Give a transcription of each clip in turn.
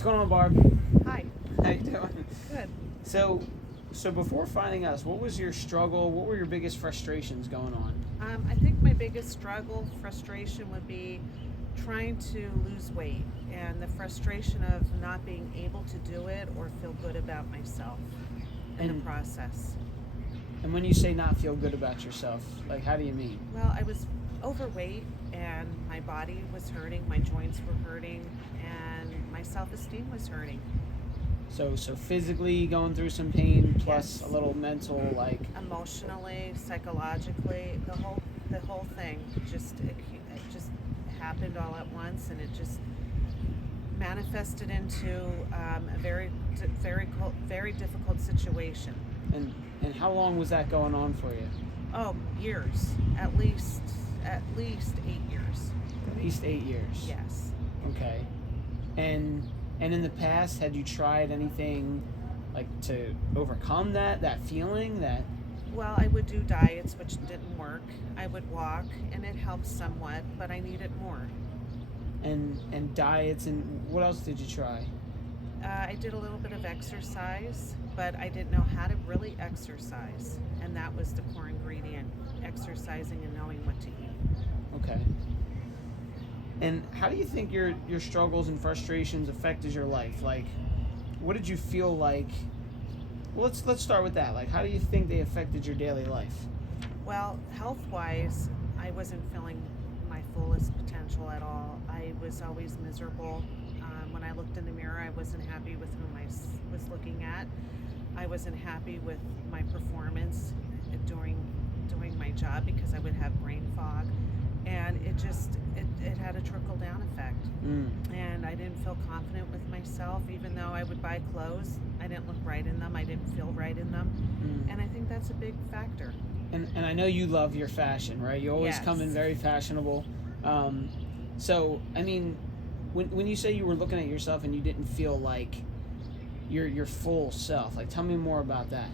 What's going on, Barb? Hi. How you doing? Good. So before finding us, what was your struggle? What were your biggest frustrations going on? I think my biggest struggle, frustration would be trying to lose weight and the frustration of not being able to do it or feel good about myself in the And process. and when you say not feel good about yourself, like how do you mean? Well, I was overweight and my body was hurting, my joints were hurting, and my self esteem was hurting. So physically going through some pain plus Yes. a little mental like Emotionally, psychologically, the whole thing it just happened all at once, and it just manifested into a very difficult situation. and how long was that going on for you? Oh, years, at least 8 years. At least 8 years. Yes. Okay. And in the past, had you tried anything like to overcome that feeling that Well, I would do diets, which didn't work. I would walk, and it helped somewhat, but I needed more. and diets, and what else did you try? I did a little bit of exercise, but I didn't know how to really exercise, and that was the core ingredient: exercising and knowing what to eat. Okay. And how do you think your struggles and frustrations affected your life? Like, what did you feel like? Well, let's start with that. Like, how do you think they affected your daily life? Well, health-wise, I wasn't feeling my fullest potential at all. I was always miserable. When I looked in the mirror, I wasn't happy with whom was looking at. I wasn't happy with my performance doing my job because I would have brain fog, and it had a trickle down effect. Mm. And I didn't feel confident with myself, even though I would buy clothes. I didn't look right in them. I didn't feel right in them, Mm. and I think that's a big factor. And I know you love your fashion, right? You always Yes. come in very fashionable. So I mean, when you say you were looking at yourself and you didn't feel like your full self, like tell me more about that.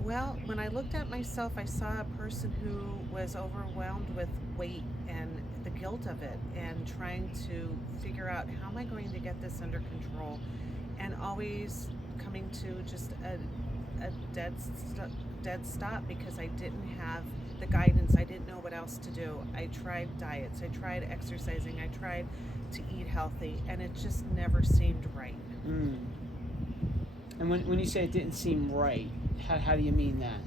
Well, when I looked at myself, I saw a person who was overwhelmed with weight and the guilt of it, and trying to figure out, how am I going to get this under control, and always coming to just a dead stop because I didn't have the guidance. I didn't know what else to do. I tried diets, I tried exercising, I tried to eat healthy, and it just never seemed right. Mm. And when you say it didn't seem right, how do you mean that?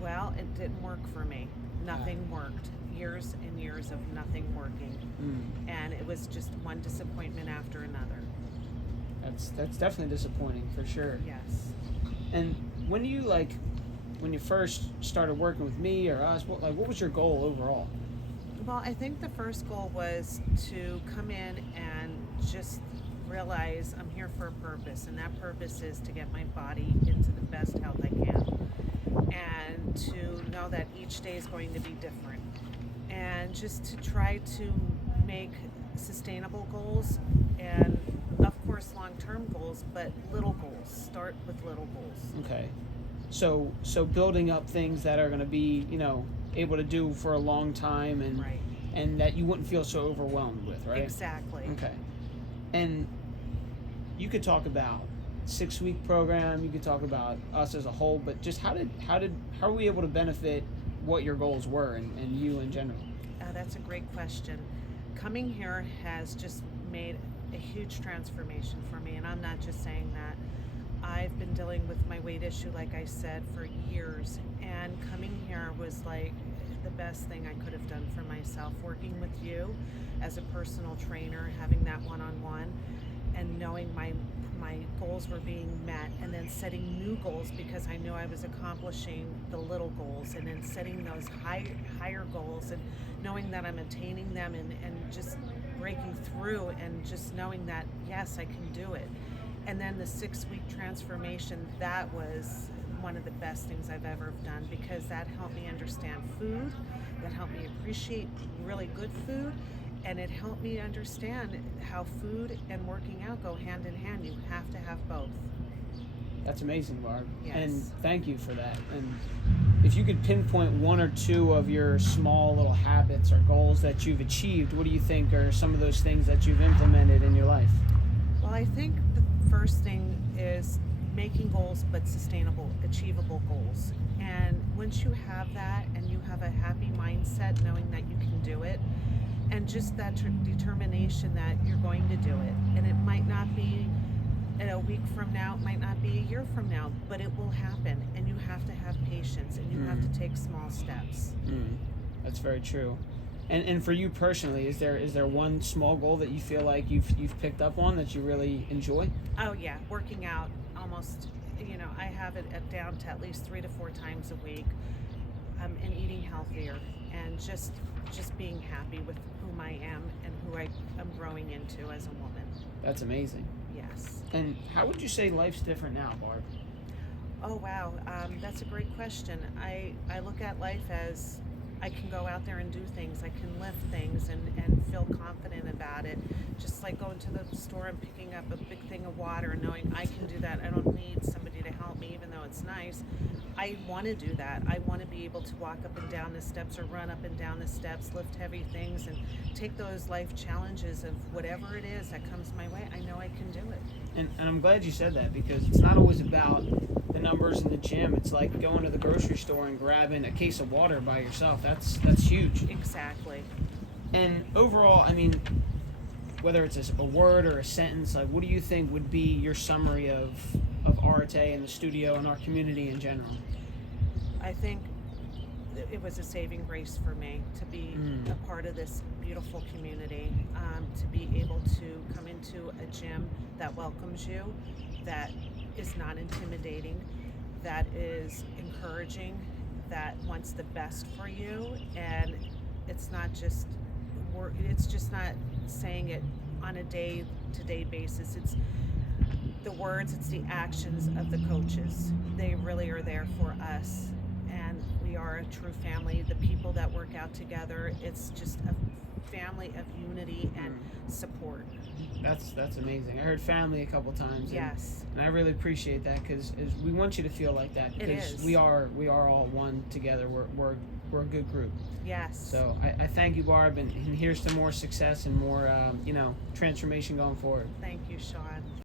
Well, it didn't work for me. Nothing worked. Years and years of nothing working. Mm. And it was just one disappointment after another. That's definitely disappointing for sure. Yes. And when you first started working with me or us, what was your goal overall? Well, I think the first goal was to come in and just realize I'm here for a purpose, and that purpose is to get my body into the best health I can, and to know that each day is going to be different, and just to try to make sustainable goals, and of course long-term goals, but little goals. Start with little goals. Okay. So building up things that are going to be, able to do for a long time, and Right. and that you wouldn't feel so overwhelmed with, right? Exactly. Okay. And you could talk about 6-week program, you could talk about us as a whole, but just how are we able to benefit what your goals were, and you in general? That's a great question. Coming here has just made a huge transformation for me, and I'm not just saying that. I've been dealing with my weight issue, like I said, for years, and coming here was like the best thing I could have done for myself. Working with you as a personal trainer, having that one-on-one, and knowing my goals were being met, and then setting new goals because I knew I was accomplishing the little goals, and then setting those higher goals, and knowing that I'm attaining them, and just breaking through, and just knowing that yes, I can do it. And then the 6-week transformation, that was one of the best things I've ever done, because that helped me understand food, that helped me appreciate really good food, and it helped me understand how food and working out go hand in hand. You have to have both. That's amazing, Barb. Yes. And thank you for that. And if you could pinpoint one or two of your small little habits or goals that you've achieved, what do you think are some of those things that you've implemented in your life? Well, I think first thing is making goals, but sustainable, achievable goals. And once you have that and you have a happy mindset knowing that you can do it, and just that determination that you're going to do it, and it might not be in a week from now, it might not be a year from now, but it will happen, and you have to have patience, and you have to take small steps. That's very true. And for you personally, is there one small goal that you feel like you've picked up on that you really enjoy? Oh yeah, working out almost, I have it down to at least 3 to 4 times a week, and eating healthier, and just being happy with whom I am and who I am growing into as a woman. That's amazing. Yes. And how would you say life's different now, Barb? Oh wow, that's a great question. I look at life as I can go out there and do things. I can lift things and feel confident about it. Just like going to the store and picking up a big thing of water and knowing I can do that. I don't need somebody to help me, even though it's nice. I want to do that. I want to be able to walk up and down the steps or run up and down the steps, lift heavy things, and take those life challenges of whatever it is that comes my way. I know I can do it. And I'm glad you said that, because it's not always about the numbers in the gym. It's like going to the grocery store and grabbing a case of water by yourself. That's huge. Exactly. And overall, I mean, whether it's a word or a sentence, like, what do you think would be your summary of Arete and the studio and our community in general? I think it was a saving grace for me to be a part of this beautiful community, to be able to come into a gym that welcomes you, that is not intimidating, that is encouraging, that wants the best for you, and it's just not saying it on a day-to-day basis. It's the words, it's the actions of the coaches. They really are there for us, and we are a true family. The people that work out together, it's just a family of unity and support. That's amazing. I heard family a couple times. Yes. And I really appreciate that, because we want you to feel like that, It because is. we are all one together. We're a good group. Yes. So I thank you, Barb, and here's to more success and more transformation going forward. Thank you, Sean.